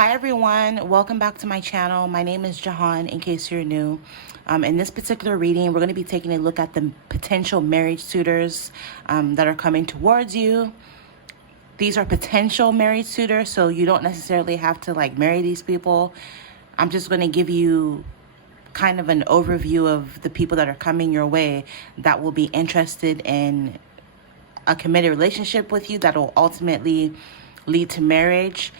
Hi everyone, welcome back to my channel. My name is Jahan, in case you're new. In this particular reading, we're going to be taking a look at the potential marriage suitors that are coming towards you. These are potential marriage suitors, so you don't necessarily have to marry these people. I'm just going to give you kind of an overview of the people that are coming your way that will be interested in a committed relationship with you that will ultimately lead to marriage.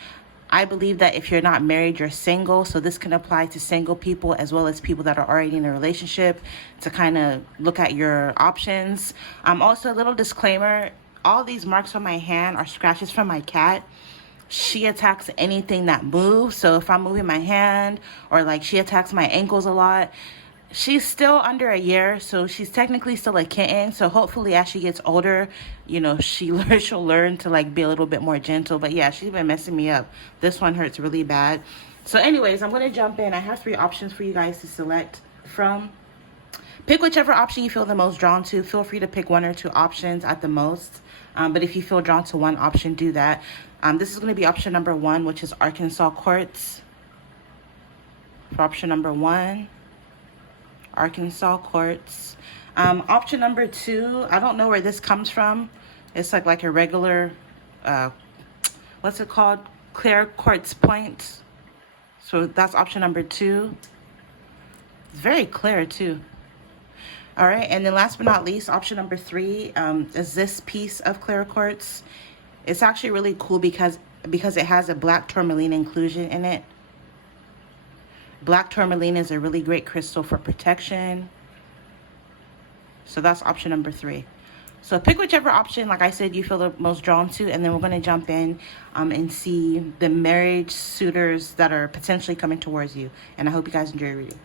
I believe that if you're not married, you're single. So this can apply to single people as well as people that are already in a relationship, to kind of look at your options. Also, a little disclaimer, all these marks on my hand are scratches from my cat. She attacks anything that moves. So if I'm moving my hand, or she attacks my ankles a lot. She's still under a year, so she's technically still a kitten. So hopefully as she gets older, she'll learn to be a little bit more gentle. But yeah, she's been messing me up. This one hurts really bad. So anyways, I'm going to jump in. I have 3 options for you guys to select from. Pick whichever option you feel the most drawn to. Feel free to pick 1 or 2 options at the most. But if you feel drawn to one option, do that. This is going to be option number 1, which is Arkansas quartz. For option number 1. Arkansas quartz. Option number 2, I don't know where this comes from. It's like a regular what's it called, clear quartz point. So that's option number 2. It's very clear too. All right, and then last but not least, option number 3 is this piece of clear quartz. It's actually really cool because it has a black tourmaline inclusion in it. Black tourmaline is a really great crystal for protection. So that's option number 3. So pick whichever option, like I said, you feel the most drawn to, and then we're going to jump in and see the marriage suitors that are potentially coming towards you. And I hope you guys enjoy your reading.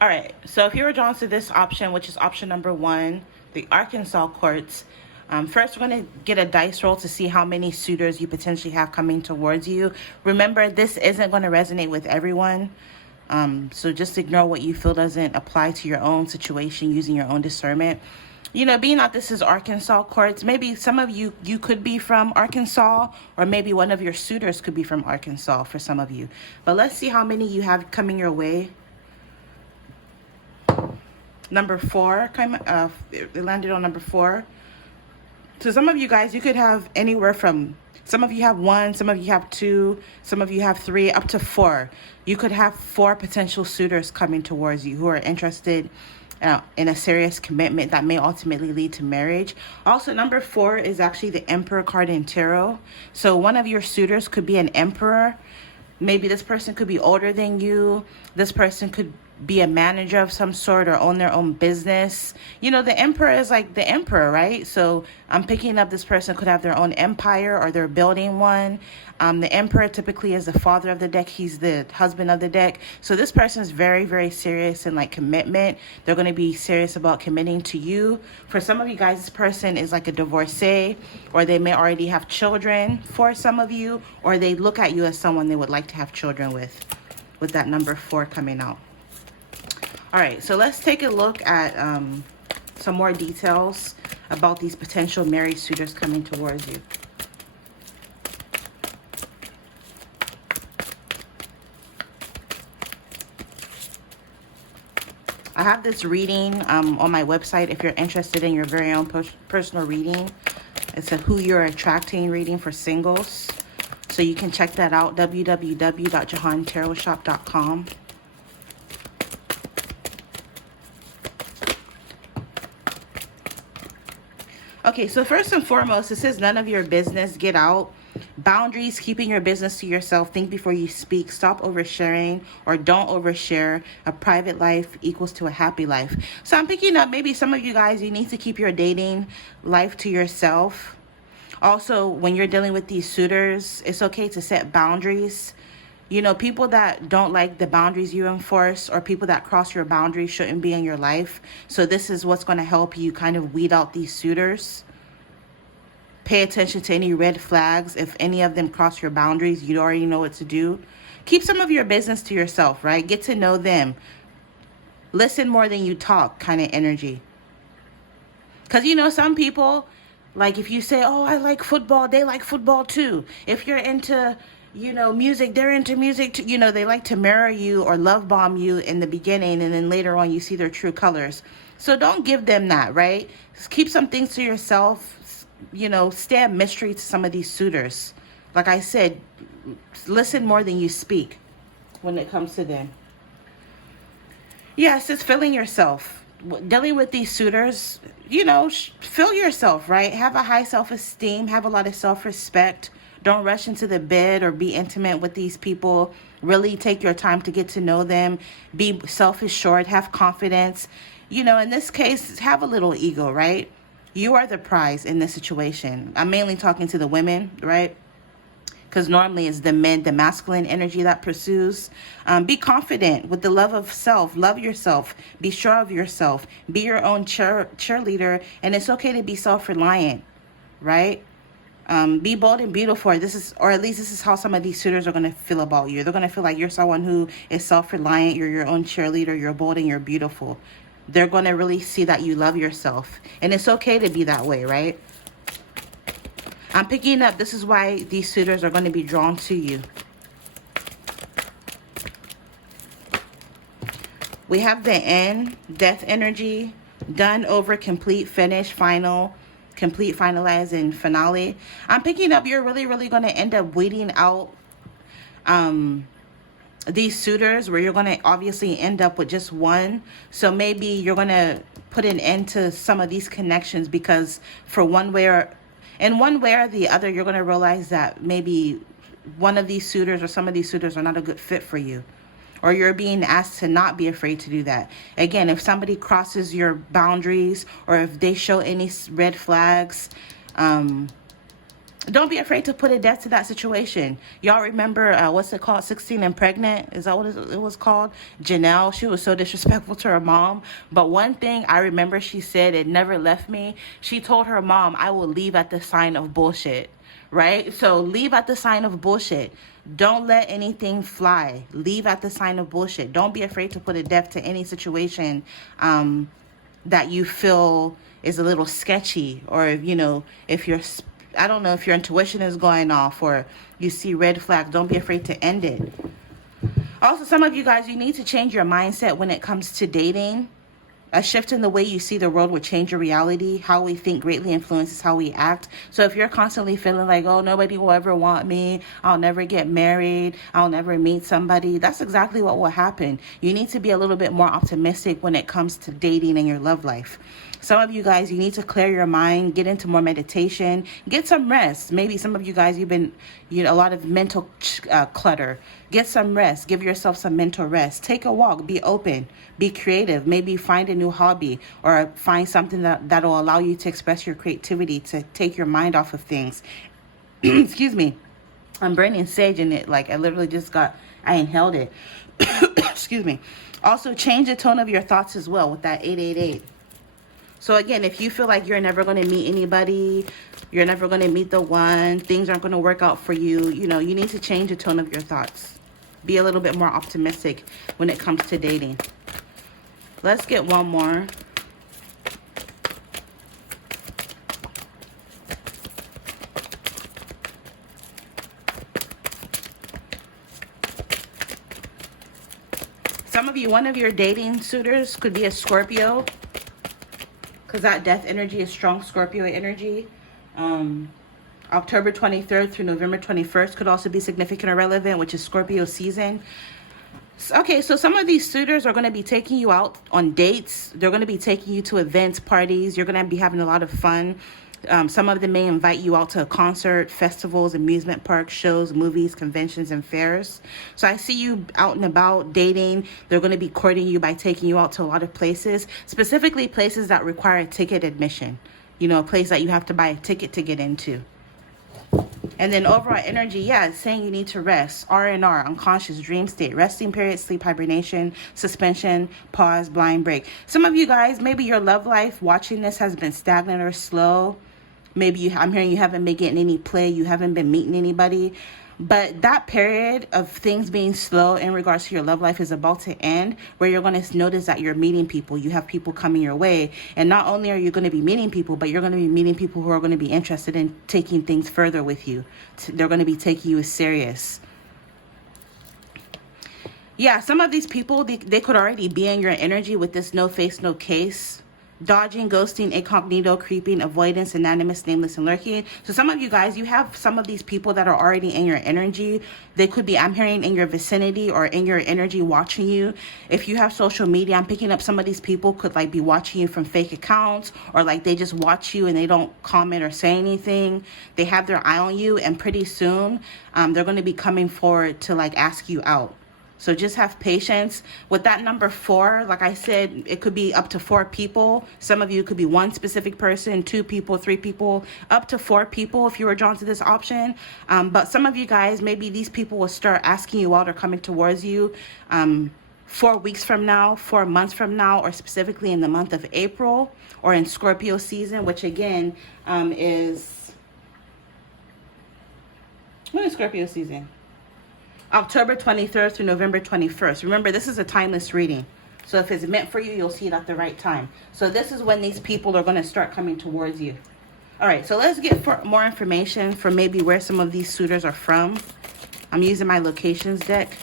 All right, so if you were drawn to this option, which is option number 1, the Arkansas quartz, first we're going to get a dice roll to see how many suitors you potentially have coming towards you. Remember, this isn't going to resonate with everyone, so just ignore what you feel doesn't apply to your own situation using your own discernment. Being that this is Arkansas quartz, maybe some of you could be from Arkansas, or maybe one of your suitors could be from Arkansas for some of you. But let's see how many you have coming your way. Number 4, it landed on number 4. So some of you guys, you could have anywhere from, some of you have 1, some of you have 2, some of you have 3, up to 4. You could have 4 potential suitors coming towards you who are interested in a serious commitment that may ultimately lead to marriage. Also, number 4 is actually the Emperor card in tarot. So one of your suitors could be an emperor. Maybe this person could be older than you. This person could be a manager of some sort or own their own business. The emperor is like the emperor, right? So I'm picking up this person could have their own empire, or they're building one. The emperor typically is the father of the deck. He's the husband of the deck. So this person is very, very serious in commitment. They're going to be serious about committing to you. For some of you guys, this person is like a divorcee, or they may already have children for some of you, or they look at you as someone they would like to have children with that number 4 coming out. All right, so let's take a look at some more details about these potential marriage suitors coming towards you. I have this reading on my website if you're interested in your very own personal reading. It's a who you're attracting reading for singles. So you can check that out, www.jahantarotshop.com. Okay, so first and foremost, it says none of your business. Get out. Boundaries, keeping your business to yourself. Think before you speak. Stop oversharing, or don't overshare. A private life equals to a happy life. So I'm picking up maybe some of you guys, you need to keep your dating life to yourself. Also, when you're dealing with these suitors, it's okay to set boundaries. People that don't like the boundaries you enforce, or people that cross your boundaries, shouldn't be in your life. So this is what's going to help you kind of weed out these suitors. Pay attention to any red flags. If any of them cross your boundaries, you already know what to do. Keep some of your business to yourself, right? Get to know them. Listen more than you talk kind of energy. Because, you know, some people, like if you say, oh, I like football, they like football too. If you're into, you know, music, they're into music too. You know, they like to mirror you or love bomb you in the beginning, and then later on you see their true colors. So don't give them that, right? Just keep some things to yourself. You know, stay a mystery to some of these suitors. Like I said, listen more than you speak when it comes to them. Yes, it's feeling yourself. Dealing with these suitors, you know, feel yourself, right? Have a high self-esteem, have a lot of self-respect. Don't rush into the bed or be intimate with these people. Really take your time to get to know them. Be self-assured, have confidence. You know, in this case, have a little ego, right? You are the prize in this situation. I'm mainly talking to the women, right? Because normally it's the men, the masculine energy that pursues. Be confident with the love of self. Love yourself. Be sure of yourself. Be your own cheerleader. And it's okay to be self-reliant, right? Be bold and beautiful. This is, or at least this is how some of these suitors are going to feel about you. They're going to feel like you're someone who is self-reliant. You're your own cheerleader. You're bold and you're beautiful. They're going to really see that you love yourself. And it's okay to be that way, right? I'm picking up, this is why these suitors are going to be drawn to you. We have the end, death energy, done, over, complete, finish, final, complete, finalize, and finale. I'm picking up you're really, really going to end up weeding out these suitors, where you're going to obviously end up with just one. So maybe you're going to put an end to some of these connections, because for one way or the other, you're going to realize that maybe one of these suitors or some of these suitors are not a good fit for you. Or you're being asked to not be afraid to do that. Again, if somebody crosses your boundaries, or if they show any red flags, don't be afraid to put a death to that situation. Y'all remember, what's it called? 16 and Pregnant? Is that what it was called? Janelle, she was so disrespectful to her mom. But one thing I remember she said, it never left me. She told her mom, I will leave at the sign of bullshit. Right? So leave at the sign of bullshit. Don't let anything fly. Leave at the sign of bullshit. Don't be afraid to put a death to any situation that you feel is a little sketchy. Or, you know, if you're, I don't know, if your intuition is going off or you see red flags, don't be afraid to end it. Also, some of you guys, you need to change your mindset when it comes to dating. A shift in the way you see the world will change your reality. How we think greatly influences how we act. So if you're constantly feeling like, oh, nobody will ever want me, I'll never get married, I'll never meet somebody, that's exactly what will happen. You need to be a little bit more optimistic when it comes to dating and your love life. Some of you guys, you need to clear your mind, get into more meditation, get some rest. Maybe some of you guys, you've been, a lot of mental clutter. Get some rest. Give yourself some mental rest. Take a walk. Be open. Be creative. Maybe find a new hobby, or find something that'll allow you to express your creativity, to take your mind off of things. Excuse me. I'm burning sage in it. Like, I literally just I inhaled it. Excuse me. Also, change the tone of your thoughts as well with that 888. So again, if you feel like you're never going to meet anybody, you're never going to meet the one, things aren't going to work out for you, you need to change the tone of your thoughts. Be a little bit more optimistic when it comes to dating. Let's get one more. Some of you, one of your dating suitors could be a Scorpio, because that death energy is strong Scorpio energy. October 23rd through November 21st could also be significant or relevant, which is Scorpio season. Okay, so some of these suitors are going to be taking you out on dates. They're going to be taking you to events, parties. You're going to be having a lot of fun. Some of them may invite you out to a concert, festivals, amusement parks, shows, movies, conventions, and fairs. So I see you out and about dating. They're going to be courting you by taking you out to a lot of places, specifically places that require a ticket admission. A place that you have to buy a ticket to get into. And then overall energy, it's saying you need to rest. R&R, unconscious, dream state, resting period, sleep, hibernation, suspension, pause, blind break. Some of you guys, maybe your love life watching this has been stagnant or slow. Maybe I'm hearing you haven't been getting any play. You haven't been meeting anybody. But that period of things being slow in regards to your love life is about to end, where you're going to notice that you're meeting people. You have people coming your way. And not only are you going to be meeting people, but you're going to be meeting people who are going to be interested in taking things further with you. They're going to be taking you serious. Yeah, some of these people, they could already be in your energy with this no face, no case. Dodging, ghosting, incognito, creeping, avoidance, anonymous, nameless, and lurking. So some of you guys, you have some of these people that are already in your energy. They could be, I'm hearing, in your vicinity or in your energy watching you. If you have social media, I'm picking up some of these people could like be watching you from fake accounts, or like they just watch you and they don't comment or say anything. They have their eye on you, and pretty soon they're going to be coming forward to like ask you out. So just have patience. With that number 4, like I said, it could be up to 4 people. Some of you could be one specific person, 2 people, 3 people, up to 4 people if you were drawn to this option. But some of you guys, maybe these people will start asking you out or coming towards you 4 weeks from now, 4 months from now, or specifically in the month of April, or in Scorpio season, which again is... When is Scorpio season? October 23rd through November 21st. Remember, this is a timeless reading. So if it's meant for you, you'll see it at the right time. So this is when these people are going to start coming towards you. All right, so let's get more information for maybe where some of these suitors are from. I'm using my locations deck.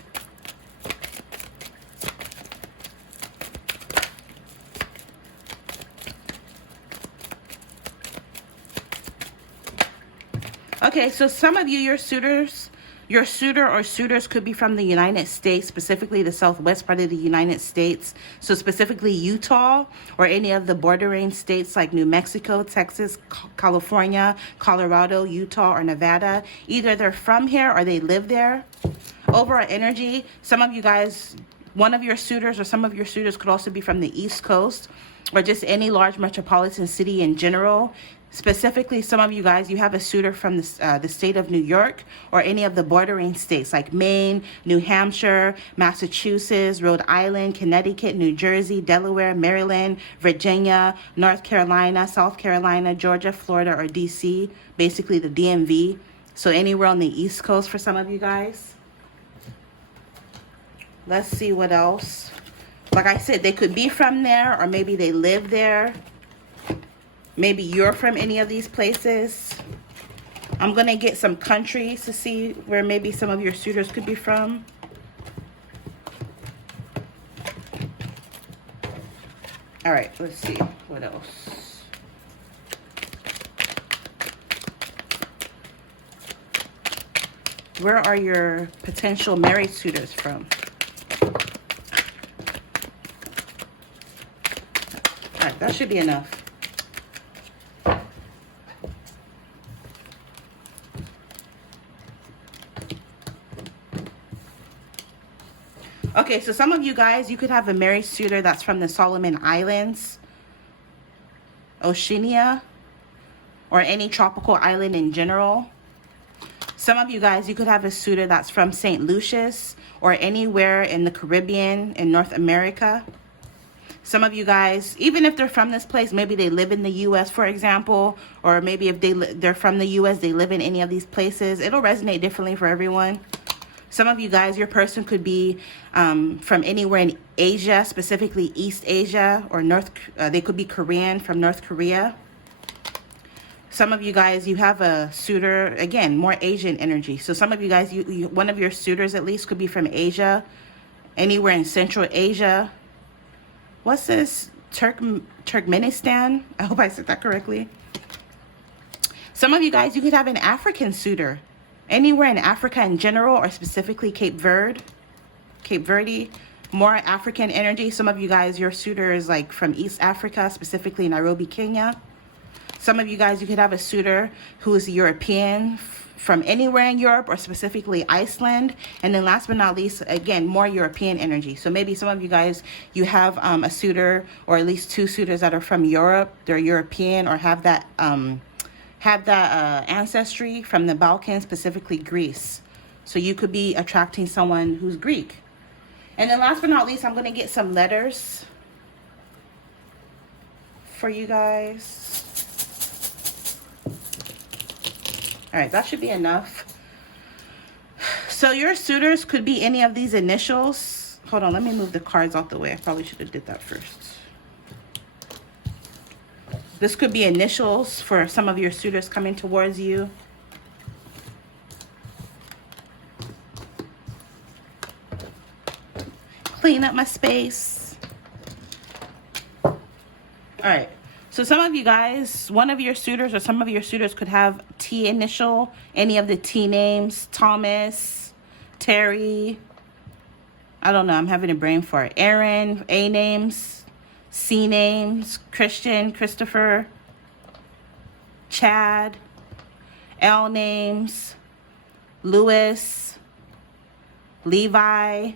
Okay, so some of you, your suitor or suitors could be from the United States, specifically the southwest part of the United States. So specifically Utah or any of the bordering states like New Mexico, Texas, California, Colorado, Utah, or Nevada. Either they're from here or they live there. Overall energy, some of you guys, one of your suitors or some of your suitors could also be from the East Coast or just any large metropolitan city in general. Specifically, some of you guys, you have a suitor from the state of New York or any of the bordering states like Maine, New Hampshire, Massachusetts, Rhode Island, Connecticut, New Jersey, Delaware, Maryland, Virginia, North Carolina, South Carolina, Georgia, Florida, or DC, basically the DMV. So anywhere on the East Coast for some of you guys. Let's see what else. Like I said, they could be from there or maybe they live there. Maybe you're from any of these places. I'm going to get some countries to see where maybe some of your suitors could be from. All right, let's see. What else? Where are your potential married suitors from? All right, that should be enough. Okay, so some of you guys, you could have a married suitor that's from the Solomon Islands, Oceania, or any tropical island in general. Some of you guys, you could have a suitor that's from St. Lucius or anywhere in the Caribbean, in North America. Some of you guys, even if they're from this place, maybe they live in the U.S., for example, or maybe if they're from the U.S., they live in any of these places. It'll resonate differently for everyone. Some of you guys, your person could be from anywhere in Asia, specifically East Asia, or they could be Korean, from North Korea. Some of you guys, you have a suitor, again, more Asian energy. So some of you guys, one of your suitors at least could be from Asia, anywhere in Central Asia. What's this? Turkmenistan? I hope I said that correctly. Some of you guys, you could have an African suitor. Anywhere in Africa in general, or specifically Cape Verde, more African energy. Some of you guys, your suitor is like from East Africa, specifically Nairobi, Kenya. Some of you guys, you could have a suitor who is European, from anywhere in Europe, or specifically Iceland. And then last but not least, again, more European energy. So maybe some of you guys, you have a suitor, or at least 2 suitors that are from Europe. They're European or have that ancestry from the Balkans, specifically Greece. So you could be attracting someone who's Greek. And then last but not least, I'm going to get some letters for you guys. All right, that should be enough. So your suitors could be any of these initials. Hold on, let me move the cards out the way. I probably should have did that first. This could be initials for some of your suitors coming towards you. Clean up my space. All right. So some of you guys, one of your suitors or some of your suitors could have T initial, any of the T names, Thomas, Terry. I don't know. I'm having a brain fart. Aaron, A names, C names, Christian, Christopher, Chad, L names, Lewis, Levi,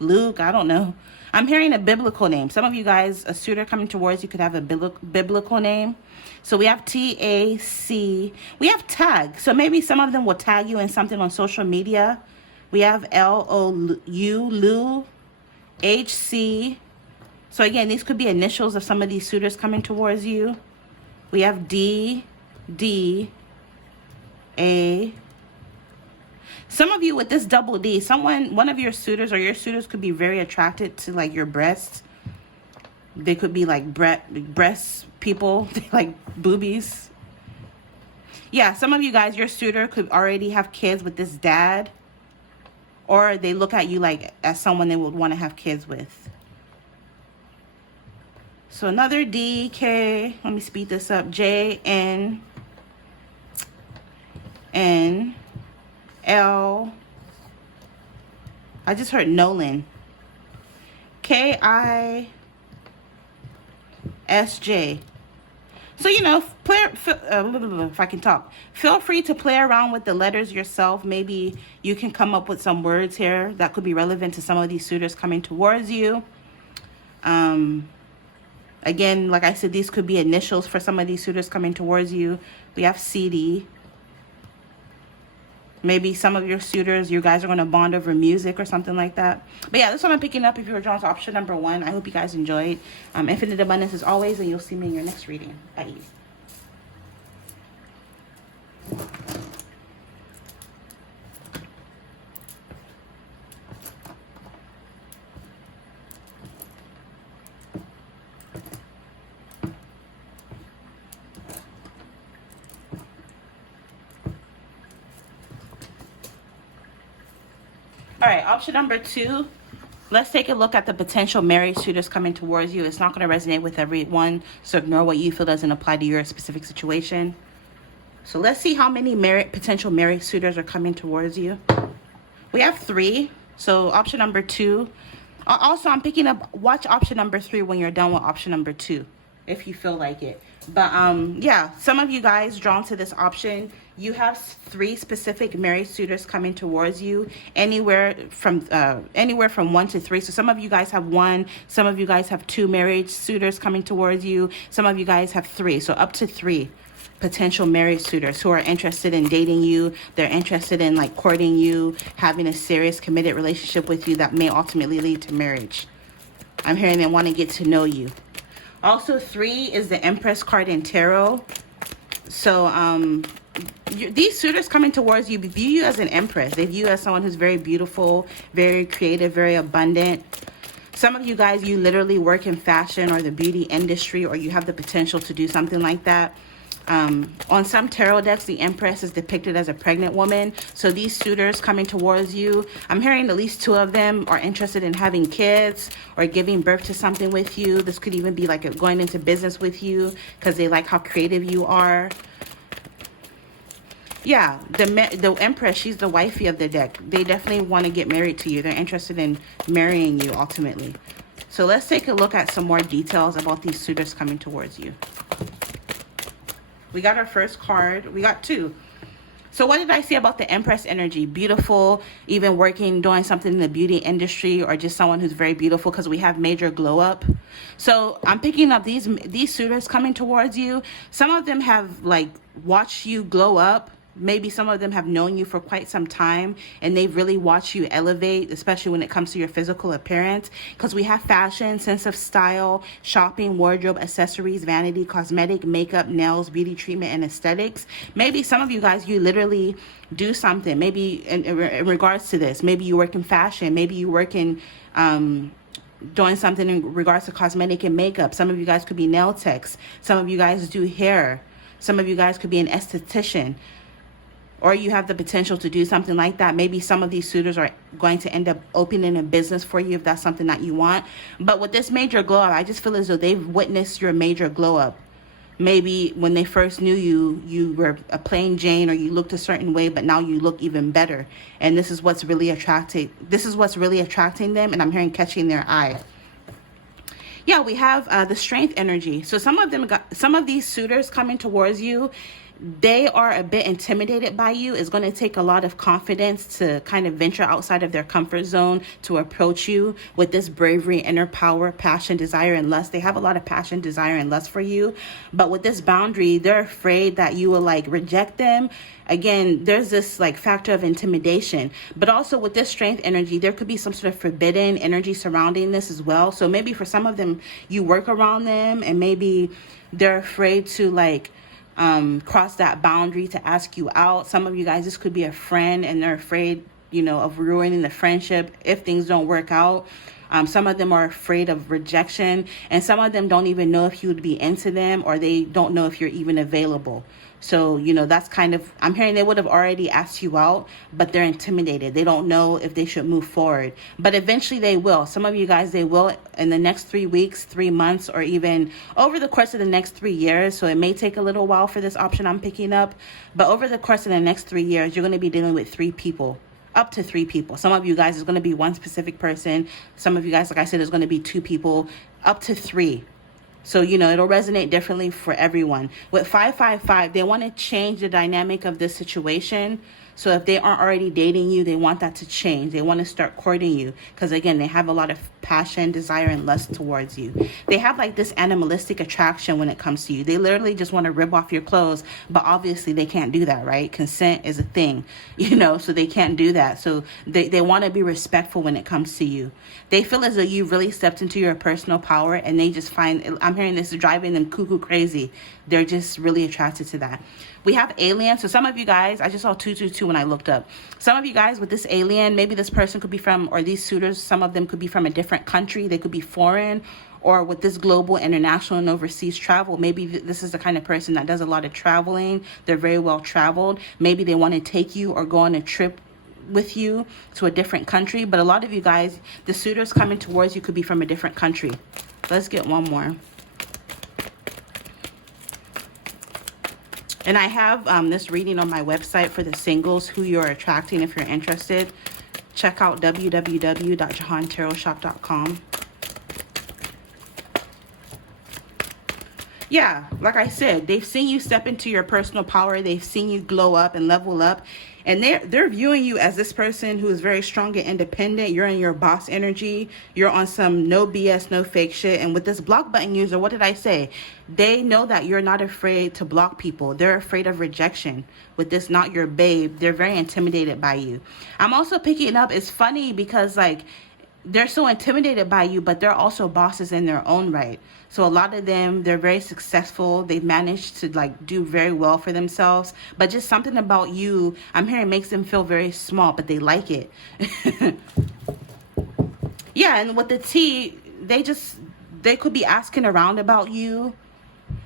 Luke, I don't know. I'm hearing a biblical name. Some of you guys, a suitor coming towards you could have a biblical name. So we have T-A-C. We have tag. So maybe some of them will tag you in something on social media. We have L-O-U, Lou, H-C. So again, these could be initials of some of these suitors coming towards you. We have D, D, A. Some of you with this double D, one of your suitors or your suitors could be very attracted to like your breasts. They could be like breast people, like boobies. Yeah, some of you guys, your suitor could already have kids with this dad. Or they look at you like as someone they would want to have kids with. So another D, K, let me speed this up. J, N, N, L. I just heard Nolan. K, I, S, J. So, you know, if I can talk, feel free to play around with the letters yourself. Maybe you can come up with some words here that could be relevant to some of these suitors coming towards you. Again, like I said, these could be initials for some of these suitors coming towards you. We have CD. Maybe some of your suitors, you guys are going to bond over music or something like that. But yeah, this one I'm picking up if you were drawn to option number 1. I hope you guys enjoyed. Infinite abundance as always, and you'll see me in your next reading. Bye. All right, option number 2. Let's take a look at the potential married suitors coming towards you. It's not going to resonate with everyone, so ignore what you feel doesn't apply to your specific situation. So let's see how many potential married suitors are coming towards you. We have 3. So option number 2. Also, I'm picking up, watch option number 3 when you're done with option number 2, if you feel like it. But yeah, some of you guys drawn to this option, you have 3 specific married suitors coming towards you, anywhere from 1 to 3. So some of you guys have 1, some of you guys have 2 married suitors coming towards you, some of you guys have 3. So up to 3 potential married suitors who are interested in dating you. They're interested in like courting you, having a serious committed relationship with you that may ultimately lead to marriage. I'm hearing they want to get to know you. Also, 3 is the Empress card in tarot. So these suitors coming towards you view you as an empress. They view you as someone who's very beautiful, very creative, very abundant. Some of you guys, you literally work in fashion or the beauty industry, or you have the potential to do something like that. On some tarot decks, the Empress is depicted as a pregnant woman. So these suitors coming towards you, I'm hearing at least 2 of them are interested in having kids or giving birth to something with you. This could even be like going into business with you because they like how creative you are. Yeah, the Empress, she's the wifey of the deck. They definitely want to get married to you. They're interested in marrying you ultimately. So let's take a look at some more details about these suitors coming towards you. We got our first card. We got 2. So what did I say about the Empress energy? Beautiful, even working, doing something in the beauty industry, or just someone who's very beautiful, because we have major glow up. So I'm picking up these suitors coming towards you. Some of them have like watched you glow up Maybe some of them have known you for quite some time and they've really watched you elevate, especially when it comes to your physical appearance. Because we have fashion, sense of style, shopping, wardrobe, accessories, vanity, cosmetic, makeup, nails, beauty treatment, and aesthetics. Maybe some of you guys, you literally do something. Maybe in regards to this, maybe you work in fashion. Maybe you work in doing something in regards to cosmetic and makeup. Some of you guys could be nail techs. Some of you guys do hair. Some of you guys could be an esthetician, or you have the potential to do something like that. Maybe some of these suitors are going to end up opening a business for you if that's something that you want. But with this major glow up, I just feel as though they've witnessed your major glow up. Maybe when they first knew you, you were a plain Jane, or you looked a certain way, but now you look even better. And this is what's really attracting. This is what's really attracting them. And I'm hearing catching their eye. Yeah, we have the strength energy. So some of these suitors coming towards you, they are a bit intimidated by you. It's going to take a lot of confidence to kind of venture outside of their comfort zone to approach you with this bravery, inner power, passion, desire, and lust. They have a lot of passion, desire, and lust for you. But with this boundary, they're afraid that you will like reject them. Again, there's this like factor of intimidation. But also with this strength energy, there could be some sort of forbidden energy surrounding this as well. So maybe for some of them, you work around them, and maybe they're afraid to like cross that boundary to ask you out. Some of you guys, this could be a friend, and they're afraid, you know, of ruining the friendship if things don't work out. Some of them are afraid of rejection, and some of them don't even know if you would be into them, or they don't know if you're even available. So, you know, that's kind of, I'm hearing they would have already asked you out, but they're intimidated. They don't know if they should move forward. But eventually they will. Some of you guys, they will in the next 3 weeks, 3 months, or even over the course of the next 3 years. So it may take a little while for this option I'm picking up. But over the course of the next 3 years, you're going to be dealing with 3 people. Up to 3 people. Some of you guys is going to be one specific person. Some of you guys, like I said, is going to be 2 people. Up to 3. So, you know, it'll resonate differently for everyone. With 555, they want to change the dynamic of this situation. So if they aren't already dating you, they want that to change. They want to start courting you. Because again, they have a lot of passion, desire, and lust towards you. They have like this animalistic attraction when it comes to you. They literally just want to rip off your clothes. But obviously they can't do that, right? Consent is a thing, you know, so they can't do that. So they want to be respectful when it comes to you. They feel as though you really stepped into your personal power, and they just find, I'm hearing this is driving them cuckoo crazy. They're just really attracted to that. We have alien. So some of you guys, I just saw 222 when I looked up. Some of you guys with this alien, maybe this person could be from, or these suitors, some of them could be from a different country. They could be foreign, or with this global, international, and overseas travel. Maybe this is the kind of person that does a lot of traveling. They're very well traveled. Maybe they want to take you or go on a trip with you to a different country. But a lot of you guys, the suitors coming towards you could be from a different country. Let's get one more. And I have this reading on my website for the singles who you're attracting if you're interested. Check out www.JahanTarotShop.com. Yeah, like I said, they've seen you step into your personal power. They've seen you glow up and level up. And they're viewing you as this person who is very strong and independent. You're in your boss energy. You're on some no BS, no fake shit. And with this block button user, what did I say? They know that you're not afraid to block people. They're afraid of rejection. With this not your babe, they're very intimidated by you. I'm also picking up, it's funny because like, they're so intimidated by you, but they're also bosses in their own right. So a lot of them, they're very successful. They've managed to like do very well for themselves. But just something about you, I'm hearing, makes them feel very small, but they like it. Yeah, and with the T, they could be asking around about you.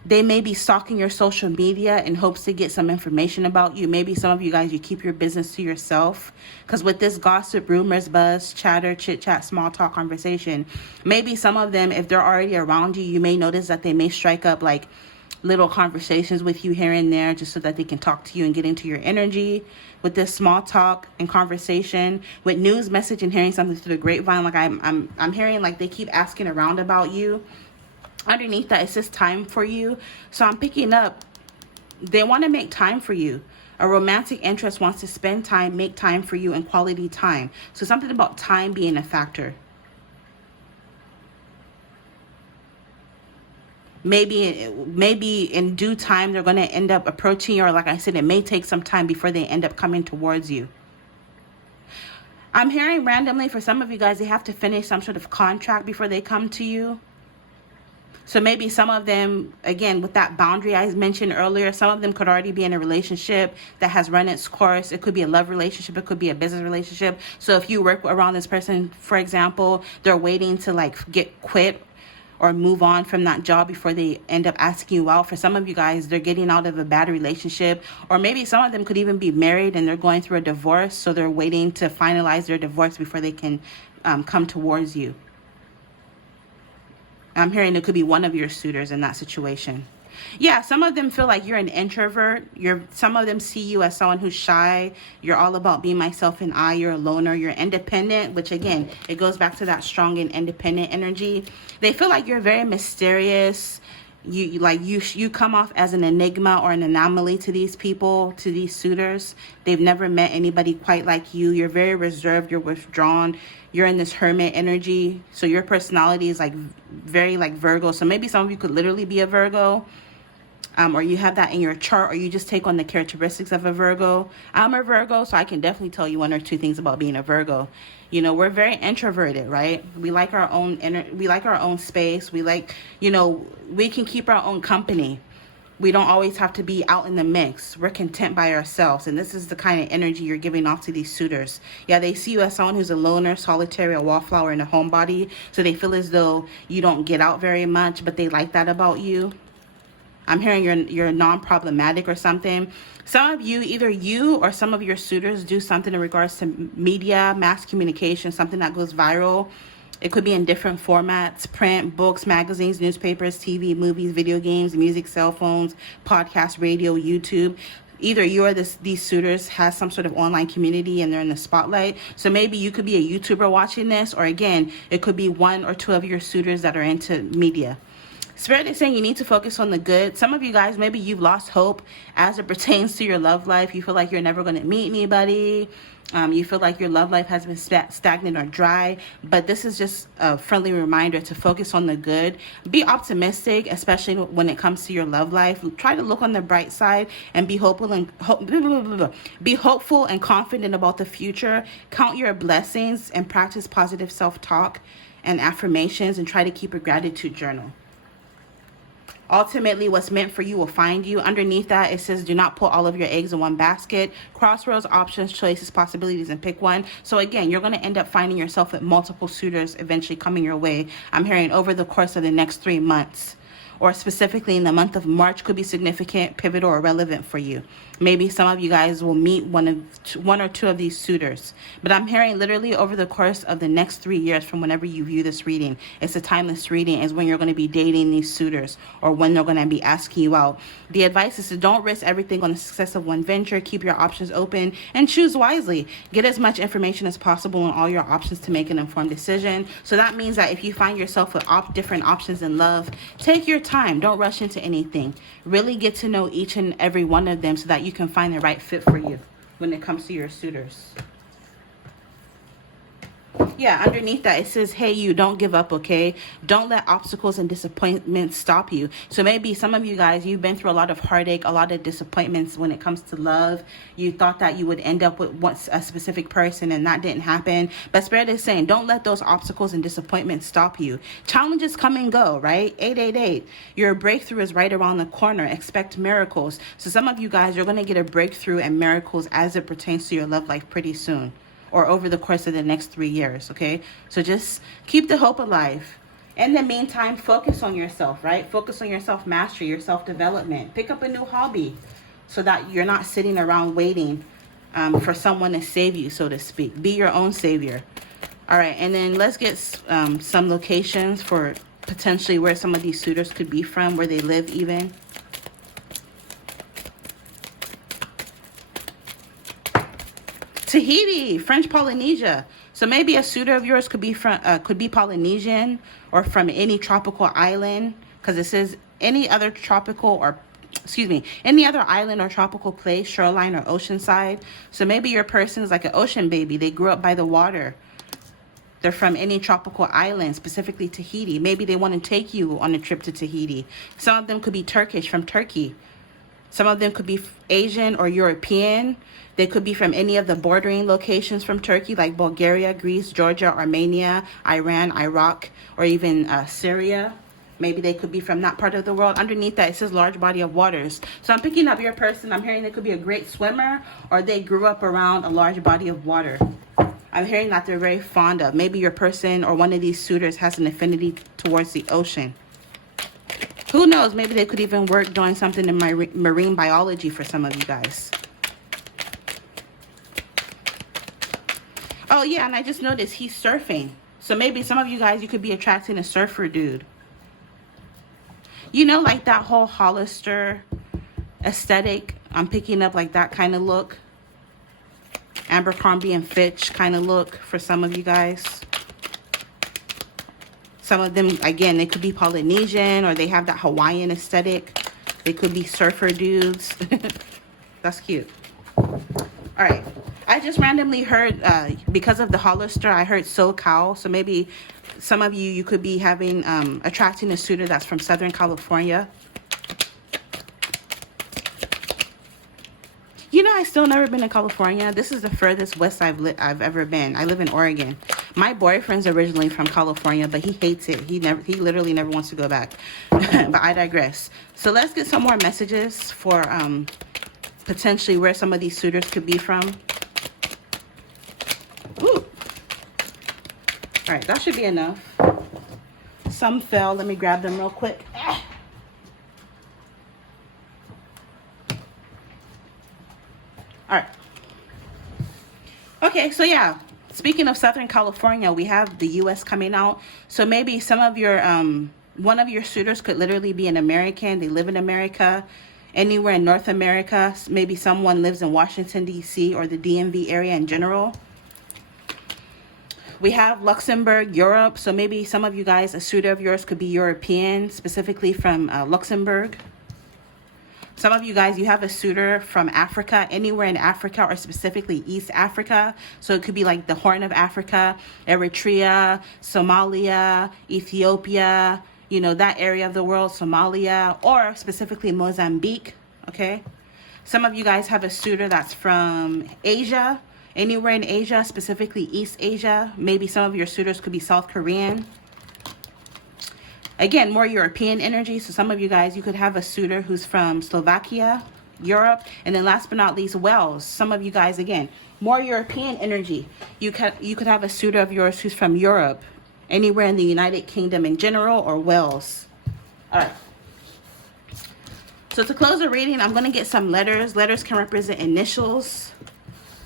They may be stalking your social media in hopes to get some information about you. Maybe some of you guys, you keep your business to yourself. Because with this gossip, rumors, buzz, chatter, chit chat, small talk, conversation, maybe some of them, if they're already around you, you may notice that they may strike up like little conversations with you here and there just so that they can talk to you and get into your energy. With this small talk and conversation, with news, message, and hearing something through the grapevine, like I'm hearing like they keep asking around about you. Underneath that, it says time for you. So I'm picking up, they want to make time for you. A romantic interest wants to spend time, make time for you, and quality time. So something about time being a factor. maybe in due time they're going to end up approaching you, or like I said, it may take some time before they end up coming towards you. I'm hearing randomly for some of you guys, they have to finish some sort of contract before they come to you. So maybe some of them, again, with that boundary I mentioned earlier, some of them could already be in a relationship that has run its course. It could be a love relationship. It could be a business relationship. So if you work around this person, for example, they're waiting to like get quit or move on from that job before they end up asking you out. For some of you guys, they're getting out of a bad relationship, or maybe some of them could even be married and they're going through a divorce. So they're waiting to finalize their divorce before they can come towards you. I'm hearing it could be one of your suitors in that situation. Yeah, some of them feel like you're an introvert. Some of them see you as someone who's shy. You're all about being myself and I. You're a loner. You're independent, which again, it goes back to that strong and independent energy. They feel like you're very mysterious. You come off as an enigma or an anomaly to these people, to these suitors. They've never met anybody quite like you. You're very reserved. You're withdrawn. You're in this hermit energy. So your personality is like very like Virgo. So maybe some of you could literally be a Virgo. Or you have that in your chart, or you just take on the characteristics of a Virgo. I'm a Virgo, so I can definitely tell you one or two things about being a Virgo. You know, we're very introverted, right? We like our own we like our own space. We like, you know, we can keep our own company. We don't always have to be out in the mix. We're content by ourselves. And this is the kind of energy you're giving off to these suitors. Yeah, they see you as someone who's a loner, solitary, a wallflower, and a homebody. So they feel as though you don't get out very much, but they like that about you. I'm hearing you're non-problematic or something. Some of you, either you or some of your suitors, do something in regards to media, mass communication, something that goes viral. It could be in different formats: print, books, magazines, newspapers, TV, movies, video games, music, cell phones, podcasts, radio, YouTube. Either you or these suitors has some sort of online community and they're in the spotlight. So maybe you could be a YouTuber watching this, or again, it could be one or two of your suitors that are into media. Spirit is saying you need to focus on the good. Some of you guys, maybe you've lost hope as it pertains to your love life. You feel like you're never going to meet anybody. You feel like your love life has been stagnant or dry. But this is just a friendly reminder to focus on the good. Be optimistic, especially when it comes to your love life. Try to look on the bright side and be hopeful and be hopeful and confident about the future. Count your blessings and practice positive self-talk and affirmations, and try to keep a gratitude journal. Ultimately, what's meant for you will find you. Underneath that, it says, do not put all of your eggs in one basket. Crossroads, options, choices, possibilities, and pick one. So again, you're going to end up finding yourself with multiple suitors eventually coming your way. I'm hearing over the course of the next 3 months, or specifically in the month of March, could be significant, pivotal, or relevant for you. Maybe some of you guys will meet one or two of these suitors. But I'm hearing literally over the course of the next 3 years from whenever you view this reading, it's a timeless reading, is when you're going to be dating these suitors, or when they're going to be asking you out. The advice is to don't risk everything on the success of one venture. Keep your options open and choose wisely. Get as much information as possible on all your options to make an informed decision. So that means that if you find yourself with different options in love, take your time. Don't rush into anything. Really get to know each and every one of them so that you can find the right fit for you when it comes to your suitors. Yeah, underneath that, it says, hey, you, don't give up, okay? Don't let obstacles and disappointments stop you. So maybe some of you guys, you've been through a lot of heartache, a lot of disappointments when it comes to love. You thought that you would end up with a specific person, and that didn't happen. But Spirit is saying, don't let those obstacles and disappointments stop you. Challenges come and go, right? 888. Your breakthrough is right around the corner. Expect miracles. So some of you guys, you're going to get a breakthrough and miracles as it pertains to your love life pretty soon, or over the course of the next 3 years, okay? So just keep the hope alive. In the meantime, focus on yourself, right? Focus on your self-mastery, your self-development. Pick up a new hobby so that you're not sitting around waiting for someone to save you, so to speak. Be your own savior. All right, and then let's get some locations for potentially where some of these suitors could be from, where they live even. Tahiti, French Polynesia. So maybe a suitor of yours could be Polynesian, or from any tropical island, because it says any other island or tropical place, shoreline or oceanside. So maybe your person is like an ocean baby. They grew up by the water. They're from any tropical island, specifically Tahiti. Maybe they want to take you on a trip to Tahiti. Some of them could be Turkish, from Turkey. Some of them could be Asian or European. They could be from any of the bordering locations from Turkey, like Bulgaria, Greece, Georgia, Armenia, Iran, Iraq, or even Syria. Maybe they could be from that part of the world. Underneath that, it says large body of waters. So I'm picking up your person. I'm hearing they could be a great swimmer, or they grew up around a large body of water. I'm hearing that they're very fond of. Maybe your person or one of these suitors has an affinity towards the ocean. Who knows? Maybe they could even work doing something in marine biology for some of you guys. Oh, yeah, and I just noticed he's surfing. So maybe some of you guys, you could be attracting a surfer dude. You know, like that whole Hollister aesthetic. I'm picking up like that kind of look. Abercrombie and Fitch kind of look for some of you guys. Some of them, again, they could be Polynesian, or they have that Hawaiian aesthetic. They could be surfer dudes. That's cute. All right. I just randomly heard, because of the Hollister, I heard SoCal. So maybe some of you, you could be having, attracting a suitor that's from Southern California. You know, I still never been to California. This is the furthest west I've ever been. I live in Oregon. My boyfriend's originally from California, but he hates it. He literally never wants to go back. But I digress. So let's get some more messages for potentially where some of these suitors could be from. Ooh. All right, that should be enough. Some fell. Let me grab them real quick. All right. Okay, so yeah, speaking of Southern California, we have the U.S. coming out. So maybe some of your, one of your suitors could literally be an American. They live in America, anywhere in North America. Maybe someone lives in Washington, D.C. or the DMV area in general. We have Luxembourg, Europe. So maybe some of you guys, a suitor of yours could be European, specifically from Luxembourg. Some of you guys, you have a suitor from Africa, anywhere in Africa, or specifically East Africa. So it could be like the Horn of Africa, Eritrea, Somalia, Ethiopia, you know, that area of the world, Somalia, or specifically Mozambique, okay? Some of you guys have a suitor that's from Asia, anywhere in Asia, specifically East Asia. Maybe some of your suitors could be South Korean. Again, more European energy. So some of you guys, you could have a suitor who's from Slovakia, Europe. And then last but not least, Wales. Some of you guys, again, more European energy. You could have a suitor of yours who's from Europe, anywhere in the United Kingdom in general, or Wales. All right. So to close the reading, I'm going to get some letters. Letters can represent initials,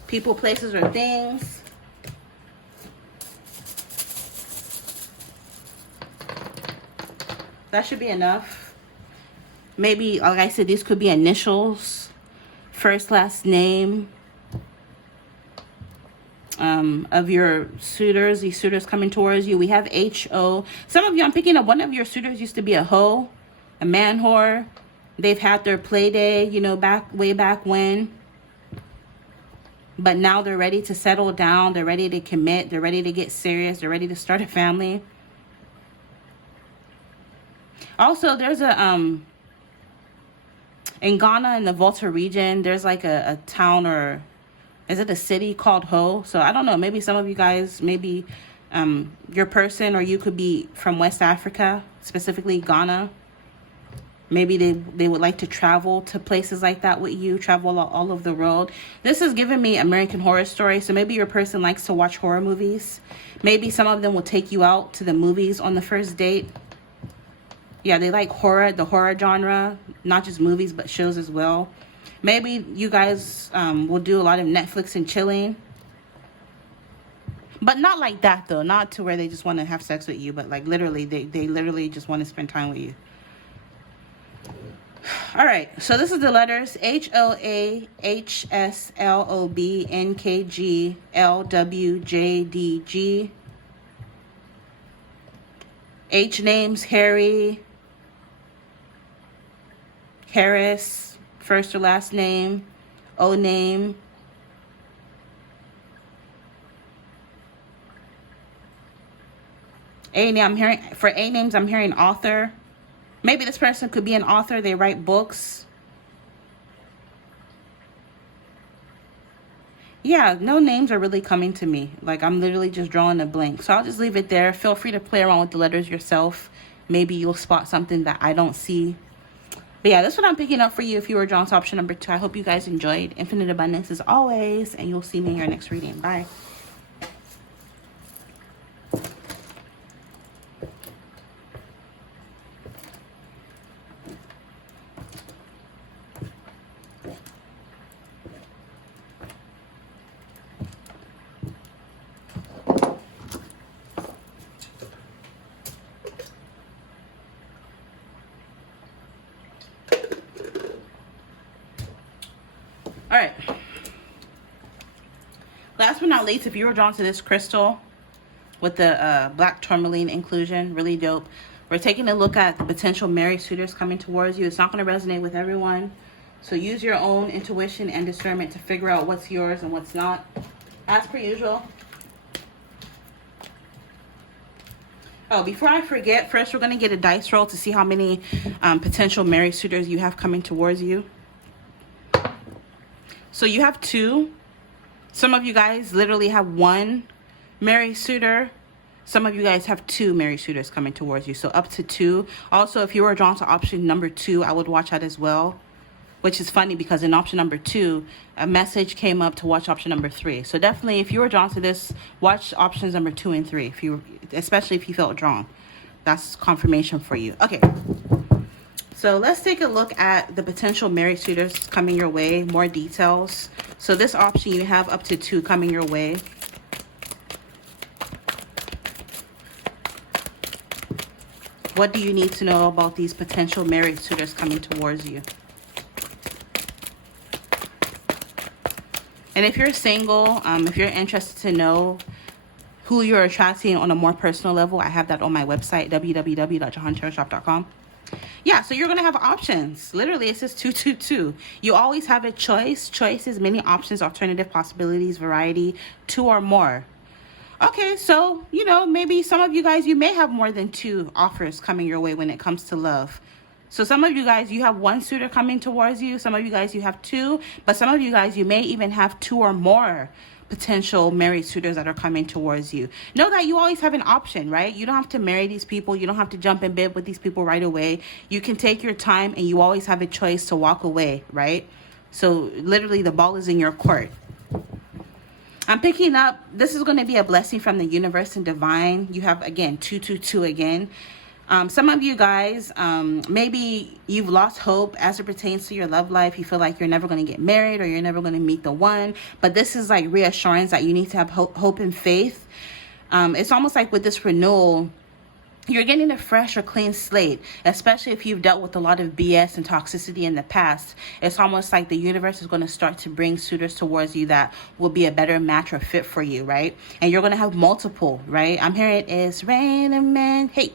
people, places, or things. That should be enough. Maybe, like I said, these could be initials, first, last name of your suitors, these suitors coming towards you. We have H-O. Some of you, I'm picking up one of your suitors used to be a hoe, a man whore. They've had their play day, you know, way back when. But now they're ready to settle down. They're ready to commit. They're ready to get serious. They're ready to start a family. Also, there's a, in Ghana, in the Volta region, there's like a town, or is it a city called Ho? So I don't know, maybe some of you guys, maybe your person, or you could be from West Africa, specifically Ghana. Maybe they would like to travel to places like that with you, travel all over the world. This is giving me American Horror Story. So maybe your person likes to watch horror movies. Maybe some of them will take you out to the movies on the first date. Yeah, they like horror, the horror genre, not just movies, but shows as well. Maybe you guys will do a lot of Netflix and chilling. But not like that, though. Not to where they just want to have sex with you, but like literally, they literally just want to spend time with you. All right, so this is the letters: HOAHSLOBNKGLWJDG. H names: Harry, Harris, first or last name. O name, A name, I'm hearing, for A names, I'm hearing author. Maybe this person could be an author. They write books. Yeah, no names are really coming to me. Like, I'm literally just drawing a blank. So I'll just leave it there. Feel free to play around with the letters yourself. Maybe you'll spot something that I don't see. But yeah, that's what I'm picking up for you if you were drawn to option number 2. I hope you guys enjoyed. Infinite abundance as always. And you'll see me in your next reading. Bye. All right. Last but not least, if you were drawn to this crystal with the black tourmaline inclusion, really dope. We're taking a look at the potential married suitors coming towards you. It's not going to resonate with everyone. So use your own intuition and discernment to figure out what's yours and what's not. As per usual. Oh, before I forget, first we're going to get a dice roll to see how many potential married suitors you have coming towards you. So you have 2. Some of you guys literally have 1 married suitor. Some of you guys have 2 married suitors coming towards you. So up to 2. Also, if you were drawn to option number 2, I would watch that as well. Which is funny because in option number 2, a message came up to watch option number 3. So definitely, if you were drawn to this, watch options number 2 and 3. Especially if you felt drawn. That's confirmation for you. Okay. So let's take a look at the potential married suitors coming your way, more details. So this option, you have up to 2 coming your way. What do you need to know about these potential married suitors coming towards you? And if you're single, if you're interested to know who you're attracting on a more personal level, I have that on my website, www.johantarotshop.com. Yeah, so you're going to have options. Literally, it says 222. You always have a choice. Choices, many options, alternative possibilities, variety, 2 or more. Okay, so, you know, maybe some of you guys, you may have more than 2 offers coming your way when it comes to love. So some of you guys, you have 1 suitor coming towards you. Some of you guys, you have 2. But some of you guys, you may even have 2 or more potential married suitors that are coming towards you. Know that you always have an option, right? You don't have to marry these people. You don't have to jump in bed with these people right away. You can take your time and you always have a choice to walk away, right? So literally the ball is in your court. I'm picking up, this is going to be a blessing from the universe and divine. You have, again, 222 again. Some of you guys, maybe you've lost hope as it pertains to your love life. You feel like you're never going to get married or you're never going to meet the one. But this is like reassurance that you need to have hope and faith. It's almost like with this renewal, you're getting a fresh or clean slate, especially if you've dealt with a lot of BS and toxicity in the past. It's almost like the universe is going to start to bring suitors towards you that will be a better match or fit for you, right? And you're going to have multiple, right? I'm hearing it's raining men. Hey.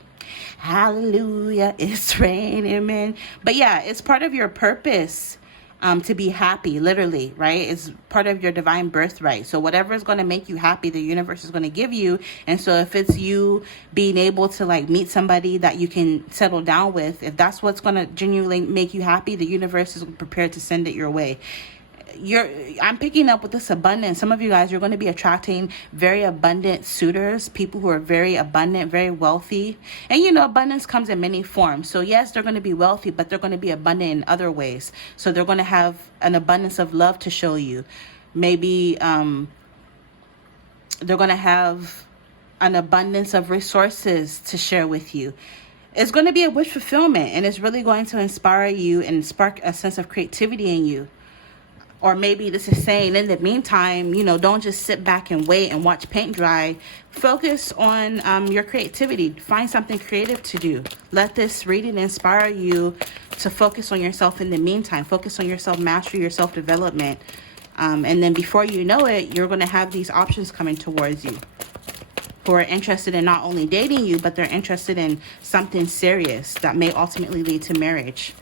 Hallelujah, it's raining men. But yeah, it's part of your purpose to be happy, literally, right? It's part of your divine birthright. So whatever is going to make you happy, the universe is going to give you. And so if it's you being able to like meet somebody that you can settle down with, if that's what's going to genuinely make you happy, the universe is prepared to send it your way. I'm picking up with this abundance. Some of you guys, you're going to be attracting very abundant suitors, people who are very abundant, very wealthy. And you know, abundance comes in many forms. So yes, they're going to be wealthy, but they're going to be abundant in other ways. So they're going to have an abundance of love to show you. Maybe they're going to have an abundance of resources to share with you. It's going to be a wish fulfillment, and it's really going to inspire you and spark a sense of creativity in you. Or maybe this is saying, in the meantime, you know, don't just sit back and wait and watch paint dry. Focus on your creativity. Find something creative to do. Let this reading inspire you to focus on yourself in the meantime. Focus on your self-mastery, your self-development. And then before you know it, you're going to have these options coming towards you who are interested in not only dating you, but they're interested in something serious that may ultimately lead to marriage.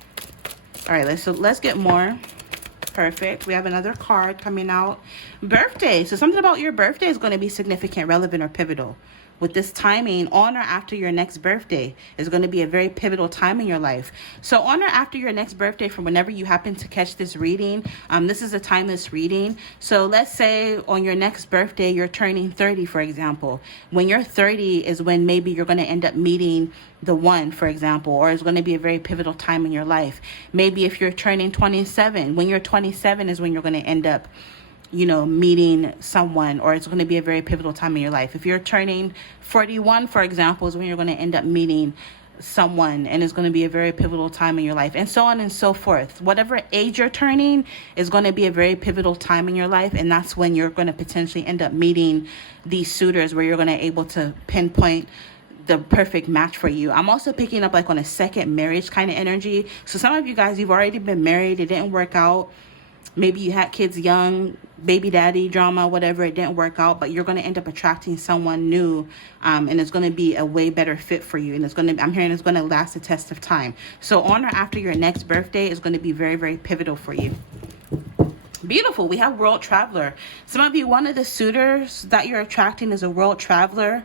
All right, let's get more. Perfect. We have another card coming out. Birthday. So something about your birthday is going to be significant, relevant, or pivotal with this timing, on or after your next birthday is going to be a very pivotal time in your life. So on or after your next birthday, from whenever you happen to catch this reading, this is a timeless reading. So let's say on your next birthday, you're turning 30, for example. When you're 30 is when maybe you're going to end up meeting the one, for example, or it's going to be a very pivotal time in your life. Maybe if you're turning 27, when you're 27 is when you're going to end up, you know, meeting someone, or it's going to be a very pivotal time in your life. If you're turning 41, for example, is when you're going to end up meeting someone, and it's going to be a very pivotal time in your life, and so on and so forth. Whatever age you're turning is going to be a very pivotal time in your life, and that's when you're going to potentially end up meeting these suitors, where you're going to able to pinpoint the perfect match for you. I'm also picking up like on a second marriage kind of energy. So some of you guys, you've already been married, it didn't work out. Maybe you had kids young, baby daddy drama, whatever, it didn't work out, but you're going to end up attracting someone new, and it's going to be a way better fit for you, and it's going to, I'm hearing it's going to last a test of time. So on or after your next birthday is going to be very, very pivotal for you. Beautiful. We have world traveler. Some of you, one of the suitors that you're attracting is a world traveler.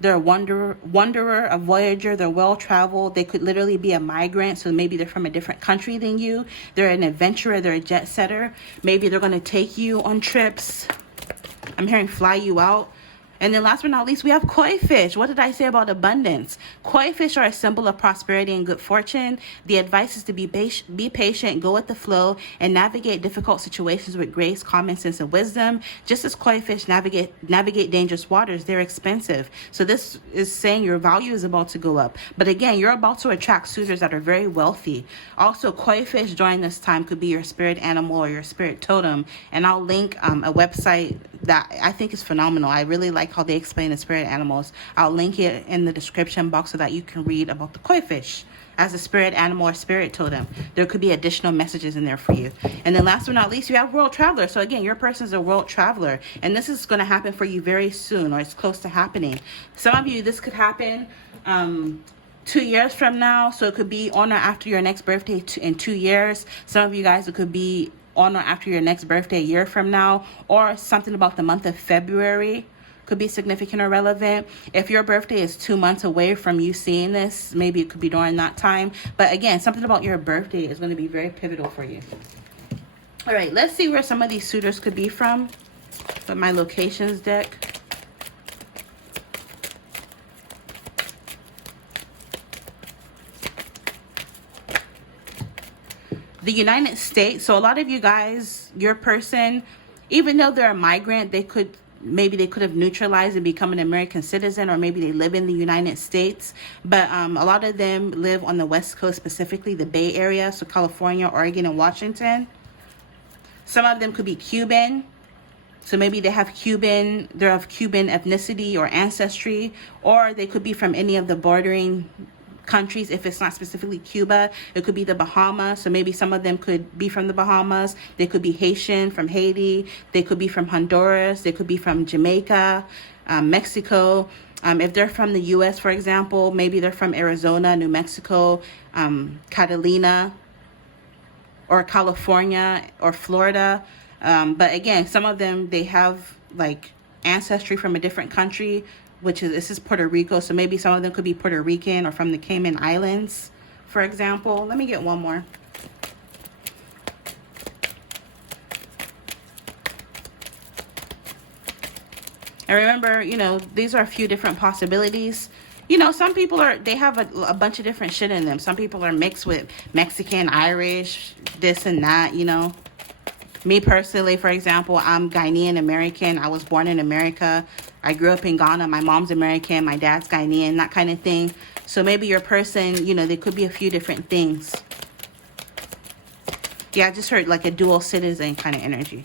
They're a wanderer, a voyager. They're well-traveled. They could literally be a migrant, so maybe they're from a different country than you. They're an adventurer. They're a jet setter. Maybe they're going to take you on trips. I'm hearing fly you out. And then last but not least, we have koi fish. What did I say about abundance? Koi fish are a symbol of prosperity and good fortune. The advice is to be patient, go with the flow, and navigate difficult situations with grace, common sense, and wisdom. Just as koi fish navigate dangerous waters, they're expensive. So this is saying your value is about to go up. But again, you're about to attract suitors that are very wealthy. Also, koi fish during this time could be your spirit animal or your spirit totem. And I'll link a website that I think is phenomenal. I really like how they explain the spirit animals. I'll link it in the description box so that you can read about the koi fish as a spirit animal or spirit totem. There could be additional messages in there for you. And then last but not least, you have world traveler. So again, your person is a world traveler, and this is going to happen for you very soon, or it's close to happening. Some of you, this could happen 2 years from now. So it could be on or after your next birthday in 2 years. Some of you guys, it could be on or after your next birthday a year from now, or something about the month of February could be significant or relevant. If your birthday is 2 months away from you seeing this, maybe it could be during that time. But again, something about your birthday is going to be very pivotal for you. All right, let's see where some of these suitors could be from with my locations deck. The United States. So a lot of you guys, your person, even though they're a migrant, maybe they could have neutralized and become an American citizen, or maybe they live in the United States. But a lot of them live on the West Coast, specifically the Bay Area, so California, Oregon, and Washington. Some of them could be Cuban. So maybe they're of Cuban ethnicity or ancestry, or they could be from any of the bordering countries. If it's not specifically Cuba, it could be the Bahamas. So maybe some of them could be from the Bahamas. They could be Haitian, from Haiti. They could be from Honduras. They could be from Jamaica, Mexico. If they're from the U.S., for example, maybe they're from Arizona, New Mexico, Catalina, or California, or Florida. But again, some of them, they have like ancestry from a different country, this is Puerto Rico. So maybe some of them could be Puerto Rican or from the Cayman Islands, for example. Let me get one more. And remember, you know, these are a few different possibilities. You know, some people they have a bunch of different shit in them. Some people are mixed with Mexican, Irish, this and that, you know. Me personally, for example, I'm Ghanaian American. I was born in America. I grew up in Ghana. My mom's American. My dad's Ghanaian, that kind of thing. So maybe your person, you know, there could be a few different things. Yeah, I just heard like a dual citizen kind of energy.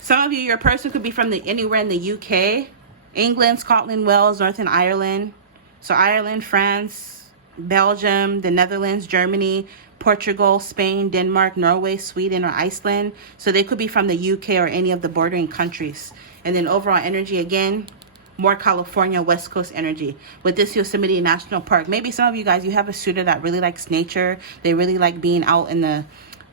Some of you, your person could be from anywhere in the UK, England, Scotland, Wales, Northern Ireland. So Ireland, France, Belgium, the Netherlands, Germany, Portugal, Spain, Denmark, Norway, Sweden, or Iceland. So they could be from the UK or any of the bordering countries. And then overall energy, again, more California, West Coast energy. With this Yosemite National Park, maybe some of you guys, you have a suitor that really likes nature. They really like being out in the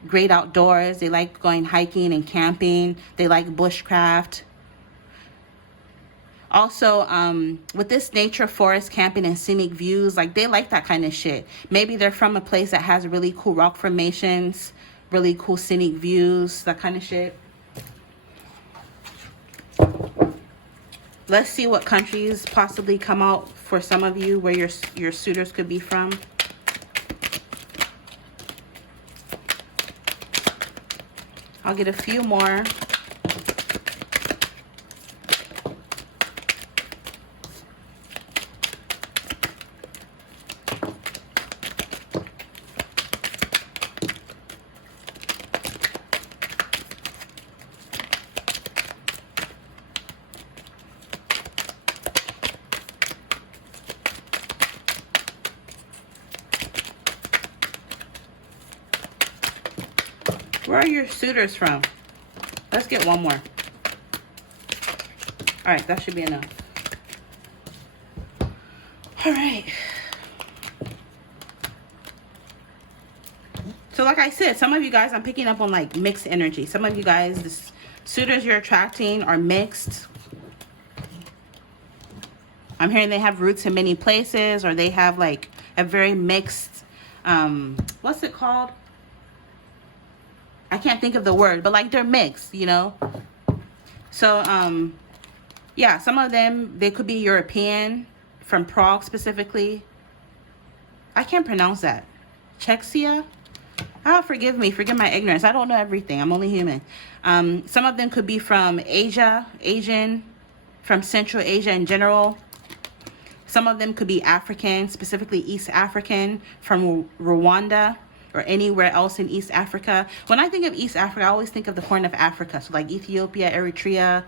great outdoors. They like going hiking and camping. They like bushcraft. Also, with this nature, forest, camping, and scenic views, like they like that kind of shit. Maybe they're from a place that has really cool rock formations, really cool scenic views, that kind of shit. Let's see what countries possibly come out for some of you where your suitors could be from. I'll get a few more. Where are your suitors from? Let's get one more. All right, that should be enough. All right. So like I said, some of you guys, I'm picking up on like mixed energy. Some of you guys, the suitors you're attracting are mixed. I'm hearing they have roots in many places, or they have like a very mixed, what's it called? I can't think of the word, but like they're mixed, you know? So, yeah, some of them, they could be European, from Prague specifically. I can't pronounce that. Czechia? Oh, forgive me, forgive my ignorance. I don't know everything. I'm only human. Some of them could be from Asia, Asian, from Central Asia in general. Some of them could be African, specifically East African, from Rwanda or anywhere else in East Africa. When I think of East Africa, I always think of the Horn of Africa. So like Ethiopia, Eritrea,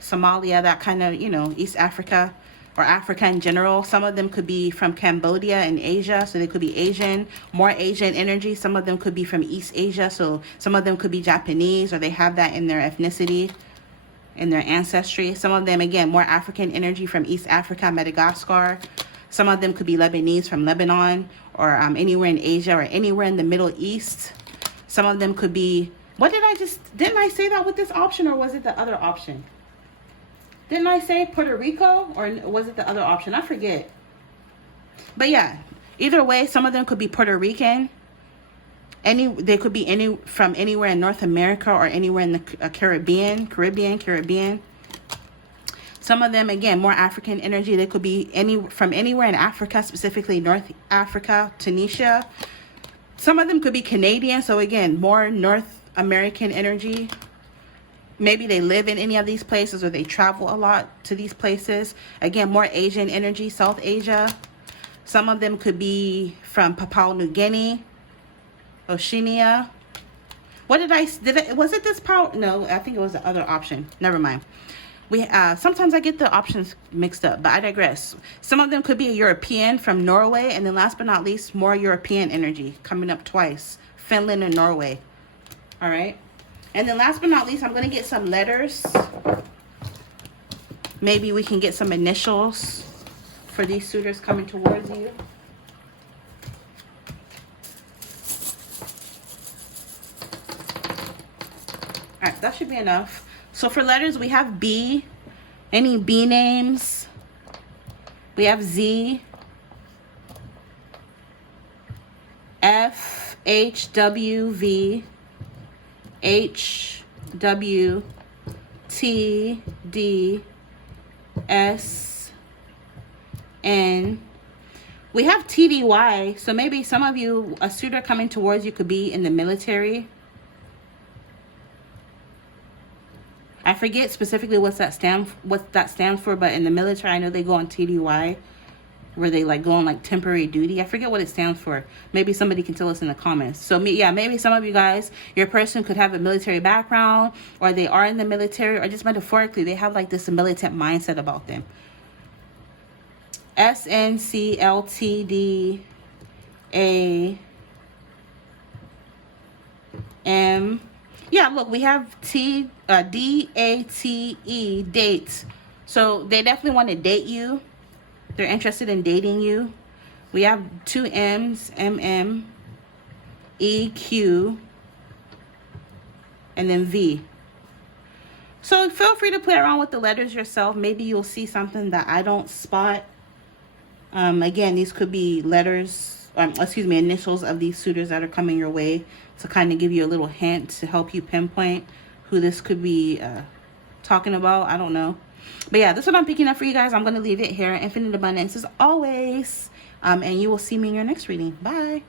Somalia, that kind of, you know, East Africa or Africa in general. Some of them could be from Cambodia and Asia, so they could be Asian, more Asian energy. Some of them could be from East Asia, so some of them could be Japanese, or they have that in their ethnicity, in their ancestry. Some of them, again, more African energy from East Africa, Madagascar. Some of them could be Lebanese from Lebanon, or anywhere in Asia, or anywhere in the Middle East. Some of them could be, didn't I say that with this option, or was it the other option? Didn't I say Puerto Rico, or was it the other option? I forget. But yeah, either way, some of them could be Puerto Rican. They could be from anywhere in North America or anywhere in the Caribbean. Some of them, again, more African energy. They could be from anywhere in Africa, specifically North Africa, Tunisia. Some of them could be Canadian, so again, more North American energy. Maybe they live in any of these places, or they travel a lot to these places. Again, more Asian energy, South Asia. Some of them could be from Papua New Guinea, Oceania. Was it this power? No, I think it was the other option. Never mind. Sometimes I get the options mixed up, but I digress. Some of them could be a European from Norway, and then last but not least, more European energy coming up twice. Finland and Norway. All right. And then last but not least, I'm going to get some letters. Maybe we can get some initials for these suitors coming towards you. All right, that should be enough. So for letters, we have B. Any B names? We have Z. F, H, W, V. H, W, T, D, S, N. We have T, D, Y. So maybe some of you, a suitor coming towards you could be in the military. I forget specifically what that stands for, but in the military, I know they go on TDY, where they like go on like temporary duty. I forget what it stands for. Maybe somebody can tell us in the comments. So maybe some of you guys, your person could have a military background, or they are in the military, or just metaphorically, they have like this militant mindset about them. SNCLTDAM. Yeah, look, we have DATE, date. So they definitely want to date you. They're interested in dating you. We have two M's, MM, E, Q, and then V. So feel free to play around with the letters yourself. Maybe you'll see something that I don't spot. Again, these could be letters, excuse me, initials of these suitors that are coming your way to kind of give you a little hint to help you pinpoint who this could be talking about. I don't know. But yeah, this is what I'm picking up for you guys. I'm going to leave it here. Infinite abundance as always. And you will see me in your next reading. Bye.